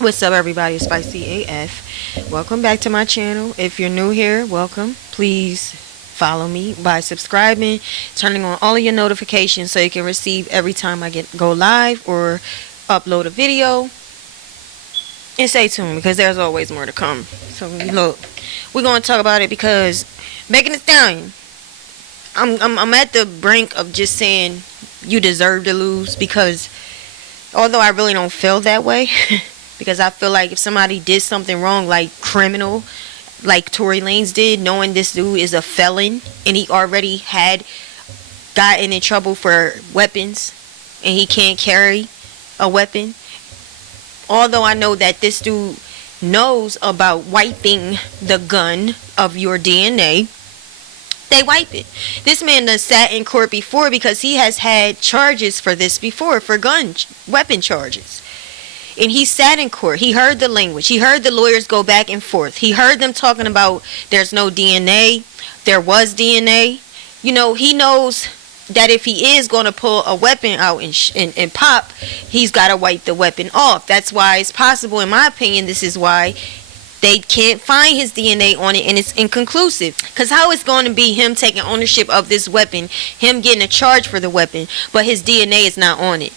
What's up, everybody? It's Spicy AF. Welcome back to my channel. If you're new here, welcome. Please follow me by subscribing, turning on all of your notifications so you can receive every time I go live or upload a video. And stay tuned because there's always more to come. So look, we're gonna talk about it because Megan Thee Stallion. I'm at the brink of just saying you deserve to lose, because although I really don't feel that way. Because I feel like if somebody did something wrong, like criminal, like Tory Lanez did, knowing this dude is a felon and he already had gotten in trouble for weapons and he can't carry a weapon. Although I know that this dude knows about wiping the gun of your DNA, they wipe it. This man done sat in court before because he has had charges for this before, for weapon charges. And he sat in court. He heard the language. He heard the lawyers go back and forth. He heard them talking about there's no DNA. There was DNA. You know, he knows that if he is going to pull a weapon out and pop, he's got to wipe the weapon off. That's why it's possible, in my opinion, this is why they can't find his DNA on it, and it's inconclusive. Because how is going to be him taking ownership of this weapon, him getting a charge for the weapon, but his DNA is not on it?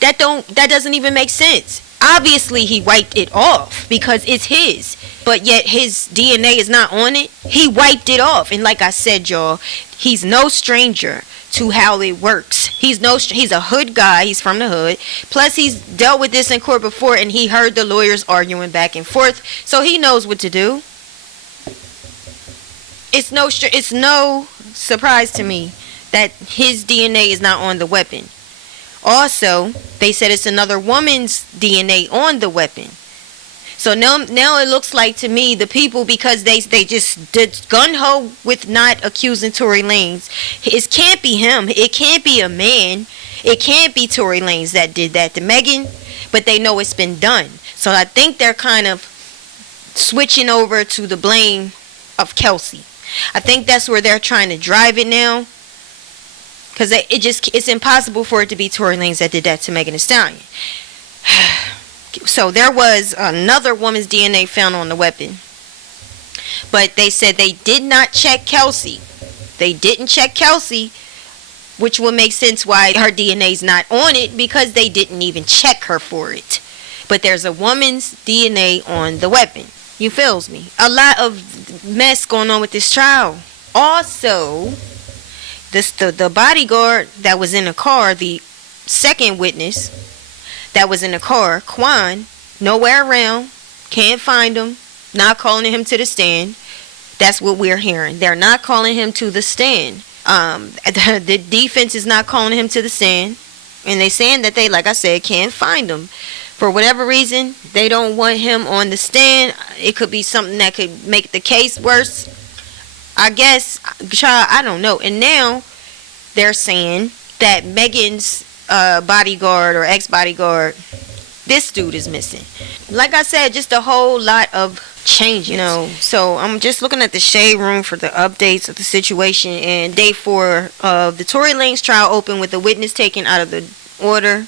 That doesn't even make sense. Obviously he wiped it off because it's his, but yet his DNA is not on it. He wiped it off, and like I said, y'all, he's no stranger to how it works. He's a hood guy. He's from the hood. Plus he's dealt with this in court before, and he heard the lawyers arguing back and forth, so he knows what to do. It's no surprise to me that his DNA is not on the weapon. Also, they said it's another woman's DNA on the weapon. So now it looks like to me the people, because they just did gun-ho with not accusing Tory Lanez. It can't be him. It can't be a man. It can't be Tory Lanez that did that to Megan. But they know it's been done. So I think they're kind of switching over to the blame of Kelsey. I think that's where they're trying to drive it now. Because it's impossible for it to be Tory Lanez that did that to Megan Thee Stallion. So there was another woman's DNA found on the weapon. But they said they did not check Kelsey. They didn't check Kelsey, which would make sense why her DNA is not on it, because they didn't even check her for it. But there's a woman's DNA on the weapon. You feels me? A lot of mess going on with this trial. Also, the bodyguard that was in the car, the second witness that was in the car, Quan, nowhere around, can't find him, not calling him to the stand. That's what we're hearing. They're not calling him to the stand. The defense is not calling him to the stand, and they saying that they, like I said, can't find him. For whatever reason, they don't want him on the stand. It could be something that could make the case worse, I guess. Child, I don't know. And now they're saying that Megan's bodyguard or ex-bodyguard, this dude is missing. Like I said, just a whole lot of change, you know. So I'm just looking at the shade room for the updates of the situation. And day 4 of the Tory Lanez trial opened with a witness taken out of the order.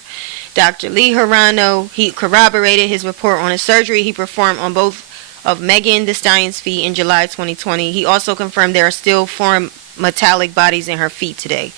Dr. Lee Hirano, he corroborated his report on a surgery he performed on both of Megan Thee Stallion's feet in July 2020. He also confirmed there are still 4 metallic bodies in her feet today,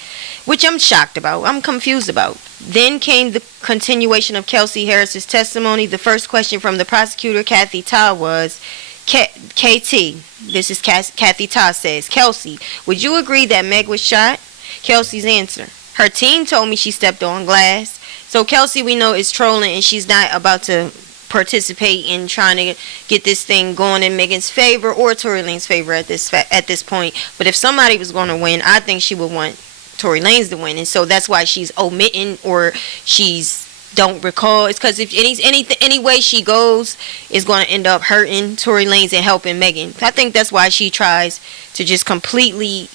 which I'm shocked about. I'm confused about. Then came the continuation of Kelsey Harris's testimony. The first question from the prosecutor, Kathy Ta, was, KT, this is Kathy Ta says, Kelsey, would you agree that Meg was shot? Kelsey's answer, her team told me she stepped on glass. So Kelsey, we know, is trolling, and she's not about to participate in trying to get this thing going in Megan's favor or Tory Lanez's favor at this point. But if somebody was going to win, I think she would want Tory Lanez to win, and so that's why she's omitting, or she's don't recall. It's because if any way she goes is going to end up hurting Tory Lanez and helping Megan. I think that's why she tries to just completely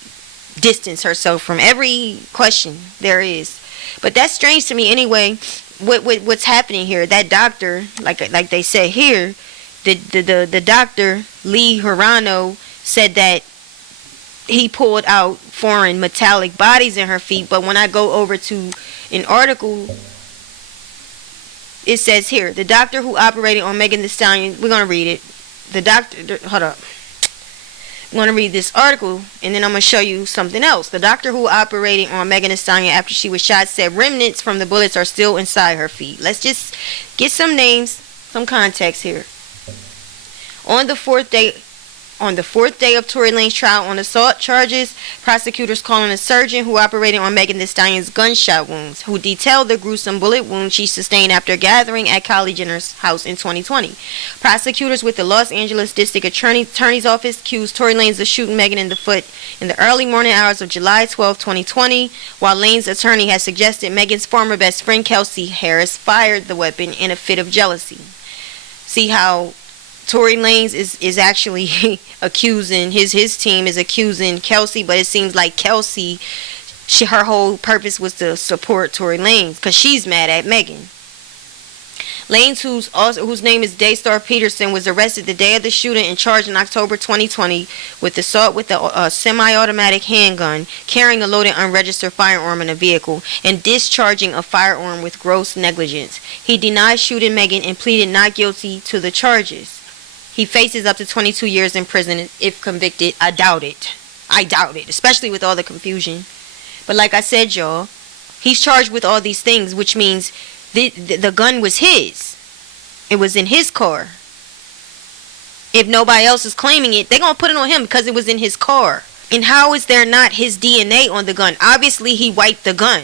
distance herself from every question there is. But that's strange to me anyway. What's happening here? That doctor, like they said here, the doctor Lee Hirano said that he pulled out foreign metallic bodies in her feet. But when I go over to an article It says here, the doctor who operated on Megan Thee Stallion, we're going to read it. The doctor, hold up. I'm going to read this article, and then I'm going to show you something else. The doctor who operated on Megan Thee Stallion after she was shot said remnants from the bullets are still inside her feet. Let's just get some names, some context here. On the fourth day of Tory Lanez trial on assault charges, prosecutors calling a surgeon who operated on Megan Thee Stallion's gunshot wounds, who detailed the gruesome bullet wound she sustained after gathering at Kylie Jenner's house in 2020. Prosecutors with the Los Angeles District Attorney's Office accused Tory Lanez of shooting Megan in the foot in the early morning hours of July 12, 2020, while Lanez's attorney had suggested Megan's former best friend Kelsey Harris fired the weapon in a fit of jealousy. See how Tory Lanez is actually accusing, his team is accusing Kelsey, but it seems like Kelsey, her whole purpose was to support Tory Lanez because she's mad at Megan. Lanez, whose name is Daystar Peterson, was arrested the day of the shooting and charged in October 2020 with assault with a semi-automatic handgun, carrying a loaded unregistered firearm in a vehicle, and discharging a firearm with gross negligence. He denied shooting Megan and pleaded not guilty to the charges. He faces up to 22 years in prison if convicted. I doubt it, especially with all the confusion. But like I said, y'all, he's charged with all these things, which means the gun was his. It was in his car. If nobody else is claiming it, they're going to put it on him because it was in his car. And how is there not his DNA on the gun? Obviously, he wiped the gun.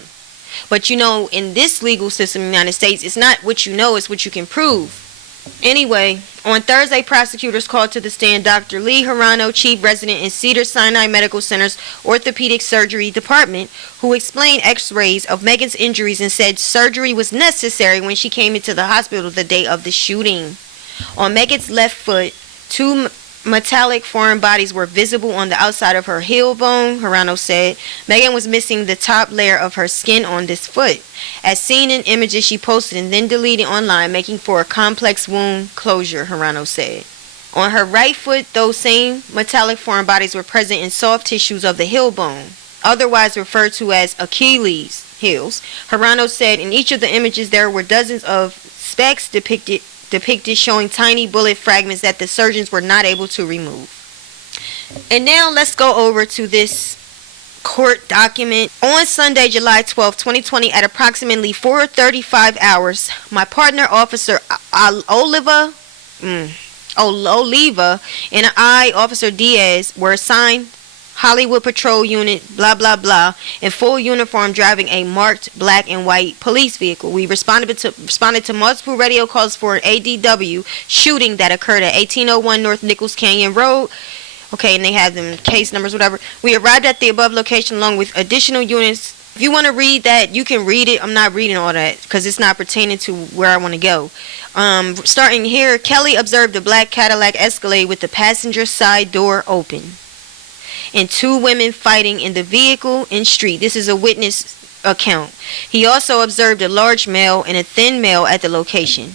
But, in this legal system in the United States, it's not what you know, it's what you can prove. Anyway, on Thursday, prosecutors called to the stand Dr. Lee Hirano, chief resident in Cedars-Sinai Medical Center's orthopedic surgery department, who explained x-rays of Megan's injuries and said surgery was necessary when she came into the hospital the day of the shooting. On Megan's left foot, 2 metallic foreign bodies were visible on the outside of her heel bone, Hirano said. Megan was missing the top layer of her skin on this foot, as seen in images she posted and then deleted online, making for a complex wound closure, Hirano said. On her right foot, those same metallic foreign bodies were present in soft tissues of the heel bone, otherwise referred to as Achilles heels. Hirano said in each of the images there were dozens of specks depicted showing tiny bullet fragments that the surgeons were not able to remove. And now let's go over to this court document. On Sunday, July 12, 2020, at approximately 4:35 hours, my partner, Officer Oliva, and I, Officer Diaz, were assigned Hollywood Patrol Unit, blah, blah, blah, in full uniform driving a marked black and white police vehicle. We responded to multiple radio calls for an ADW shooting that occurred at 1801 North Nichols Canyon Road. Okay, and they have them case numbers, whatever. We arrived at the above location along with additional units. If you want to read that, you can read it. I'm not reading all that because it's not pertaining to where I want to go. Starting here, Kelly observed a black Cadillac Escalade with the passenger side door open and 2 women fighting in the vehicle and street. This is a witness account. He also observed a large male and a thin male at the location.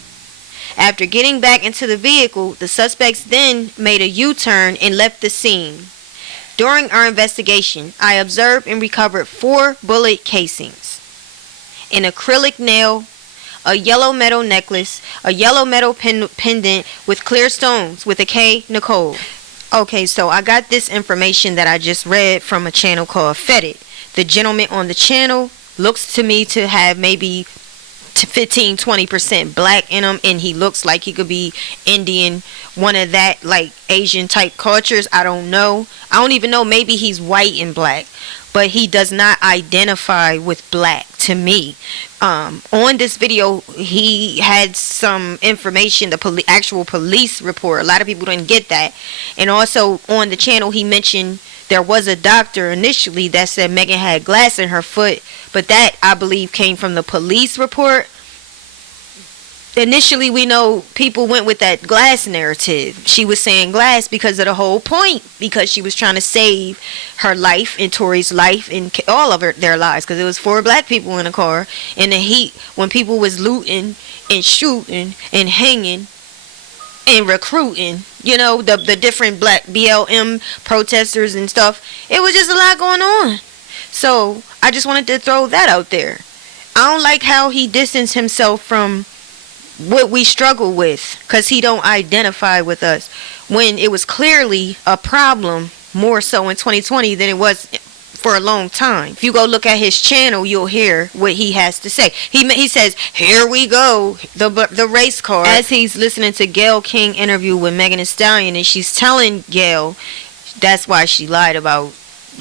After getting back into the vehicle, the suspects then made a U-turn and left the scene. During our investigation, I observed and recovered 4 bullet casings, an acrylic nail, a yellow metal necklace, a yellow metal pendant with clear stones with a K. Nicole. Okay, so I got this information that I just read from a channel called Fetid. The gentleman on the channel looks to me to have maybe 15-20% black in him, and he looks like he could be Indian, one of that like Asian type cultures. I don't know. I don't even know. Maybe he's white and black, but he does not identify with black to me. On this video, he had some information, the actual police report. A lot of people didn't get that. And also on the channel, he mentioned there was a doctor initially that said Megan had glass in her foot, but that, I believe, came from the police report. Initially, we know people went with that glass narrative. She was saying glass because of the whole point, because she was trying to save her life and Tory's life and all of their lives, because it was 4 black people in a car in the heat when people was looting and shooting and hanging and recruiting, the different black BLM protesters and stuff. It was just a lot going on. So I just wanted to throw that out there. I don't like how he distanced himself from what we struggle with, because he don't identify with us, when it was clearly a problem more so in 2020 than it was for a long time. If you go look at his channel, you'll hear what he has to say. He says, "Here we go, the race car," as he's listening to Gayle King interview with Megan Thee Stallion, and she's telling Gayle that's why she lied about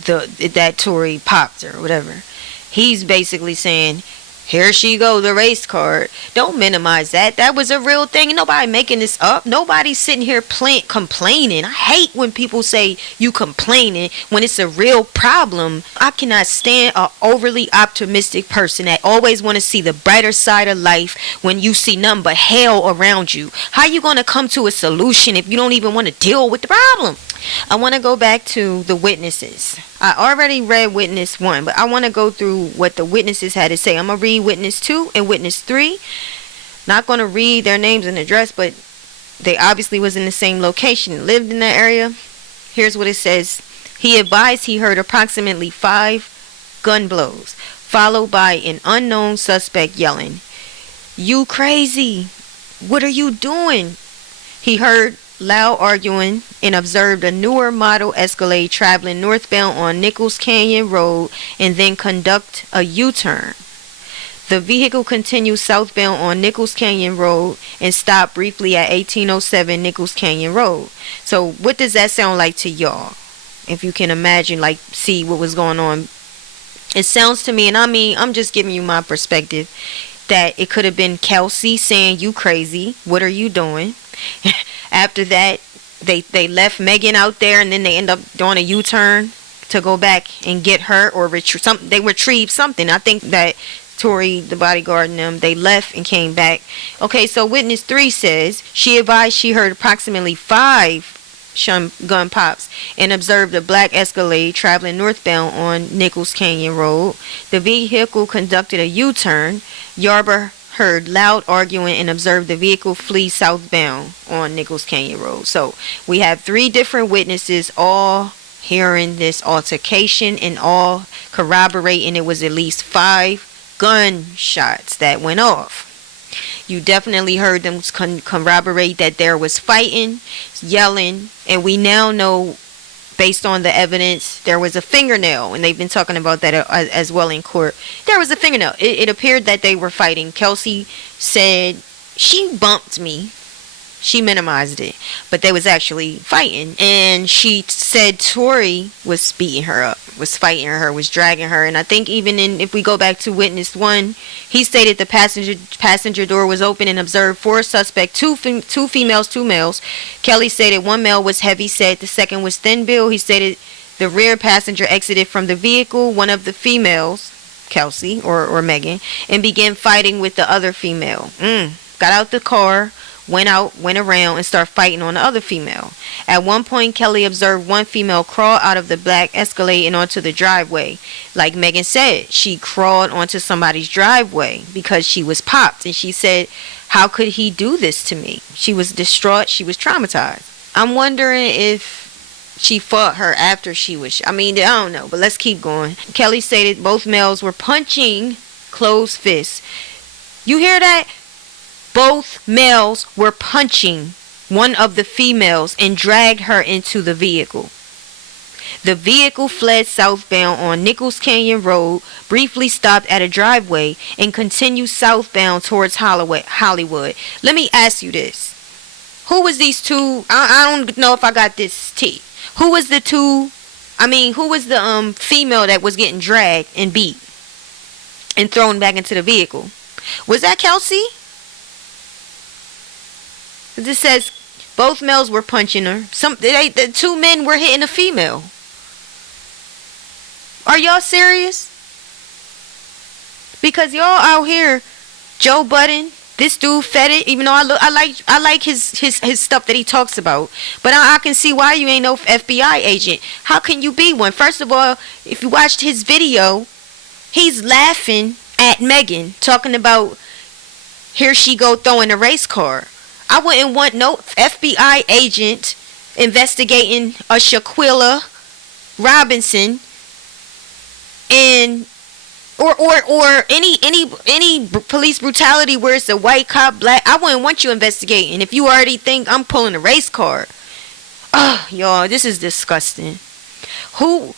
that Tory popped her or whatever. He's basically saying, "Here she go, the race card." Don't minimize that. That was a real thing. Nobody making this up. Nobody's sitting here complaining. I hate when people say you complaining when it's a real problem. I cannot stand an overly optimistic person that always want to see the brighter side of life when you see nothing but hell around you. How you going to come to a solution if you don't even want to deal with the problem? I want to go back to the witnesses. I already read witness 1, but I want to go through what the witnesses had to say. I'm going to read witness 2 and witness 3. Not going to read their names and address, but they obviously was in the same location, lived in that area. Here's what it says. He advised he heard approximately 5 gun blows, followed by an unknown suspect yelling, "You crazy? What are you doing?" He heard loud arguing and observed a newer model Escalade traveling northbound on Nichols Canyon Road and then conduct a U-turn. The vehicle continued southbound on Nichols Canyon Road and stopped briefly at 1807 Nichols Canyon Road. So what does that sound like to y'all? If you can imagine, like, see what was going on. It sounds to me, and I mean, I'm just giving you my perspective, that it could have been Kelsey saying, "You crazy, what are you doing?" After that, they left Megan out there, and then they end up doing a U-turn to go back and get her, or they retrieved something. I think that Tory, the bodyguard, and them, they left and came back. Okay, so witness 3 says she advised she heard approximately 5 gun pops and observed a black Escalade traveling northbound on Nichols Canyon Road. The vehicle conducted a U-turn. Yarber heard loud arguing and observed the vehicle flee southbound on Nichols Canyon Road. So we have 3 different witnesses all hearing this altercation and all corroborating it was at least 5 gunshots that went off. You definitely heard them corroborate that there was fighting, yelling, and we now know, based on the evidence, there was a fingernail, and they've been talking about that as well in court. There was a fingernail. It appeared that they were fighting. Kelsey said, "She bumped me." She minimized it, but they was actually fighting, and she said Tory was beating her up, was fighting her, was dragging her. And I think even if we go back to witness 1, he stated the passenger door was open and observed 4 suspects, two females, 2 males. Kelly stated 1 male was heavy set, the second was thin build. He stated the rear passenger exited from the vehicle, one of the females, Kelsey or Megan, and began fighting with the other female. Got out the car, went around and started fighting on the other female. At one point, Kelly observed 1 female crawl out of the black Escalade and onto the driveway. Like Megan said, she crawled onto somebody's driveway because she was popped. And she said, "How could he do this to me?" She was distraught. She was traumatized. I'm wondering if she fought her after she was... I don't know, but let's keep going. Kelly stated both males were punching closed fists. You hear that? Both males were punching one of the females and dragged her into the vehicle. The vehicle fled southbound on Nichols Canyon Road, briefly stopped at a driveway, and continued southbound towards Hollywood. Let me ask you this. Who was these 2? I don't know if I got this tea. Who was the female that was getting dragged and beat and thrown back into the vehicle? Was that Kelsey? This says both males were punching her. The 2 men were hitting a female. Are y'all serious? Because y'all out here, Joe Budden, this dude fed it. Even though I like his stuff that he talks about, but I can see why you ain't no FBI agent. How can you be one? First of all, if you watched his video, he's laughing at Megan, talking about here she go throwing a race car. I wouldn't want no FBI agent investigating a Shaquilla Robinson and or any police brutality where it's a white cop, black. I wouldn't want you investigating if you already think I'm pulling a race card. Oh, y'all, this is disgusting. Who,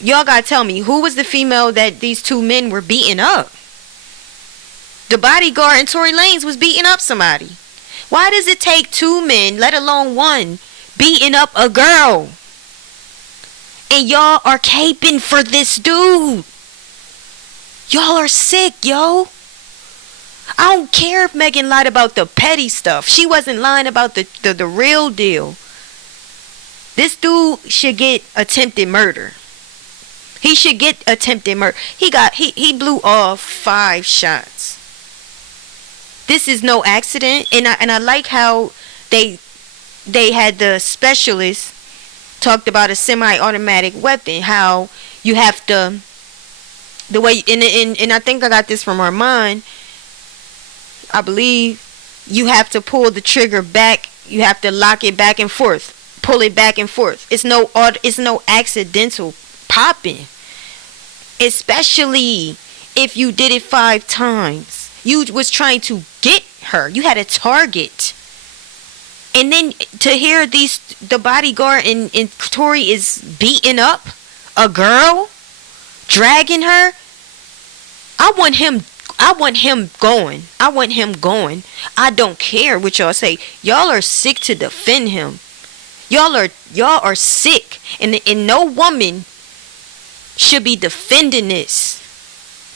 y'all gotta tell me, who was the female that these two men were beating up? The bodyguard in Tory Lanez was beating up somebody. Why does it take two men, let alone one, beating up a girl? And y'all are caping for this dude. Y'all are sick, yo. I don't care if Megan lied about the petty stuff. She wasn't lying about the real deal. This dude should get attempted murder. He should get attempted murder. He blew off 5 shots. This is no accident. And I like how they had the specialist talked about a semi-automatic weapon. How you have to, the way, and I think I got this from Armand. I believe you have to pull the trigger back. You have to lock it back and forth, pull it back and forth. It's no accidental popping. Especially if you did it 5 times. You was trying to get her. You had a target. And then to hear the bodyguard and Tory is beating up a girl, dragging her. I want him going. I want him going. I don't care what y'all say. Y'all are sick to defend him. Y'all are sick. And no woman should be defending this.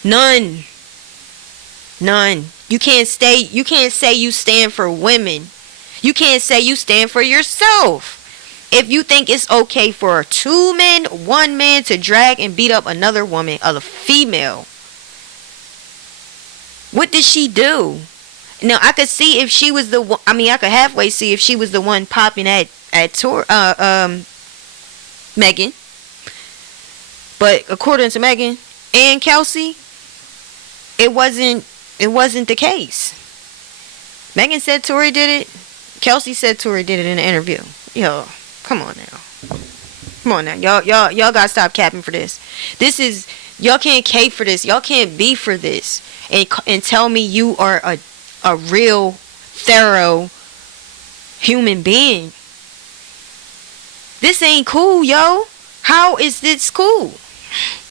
None. You can't say you stand for women. You can't say you stand for yourself. If you think it's okay for 2 men, 1 man to drag and beat up another woman, a female. What did she do? Now I could see if she was the one. I mean, I could halfway see if she was the one popping at Megan. But according to Megan and Kelsey, it wasn't the case. Megan said Tory did it. Kelsey said Tory did it in an interview. Yo, come on now. Y'all gotta stop capping for this. Y'all can't cape for this. Y'all can't be for this. And tell me you are a real, thorough human being. This ain't cool, yo. How is this cool?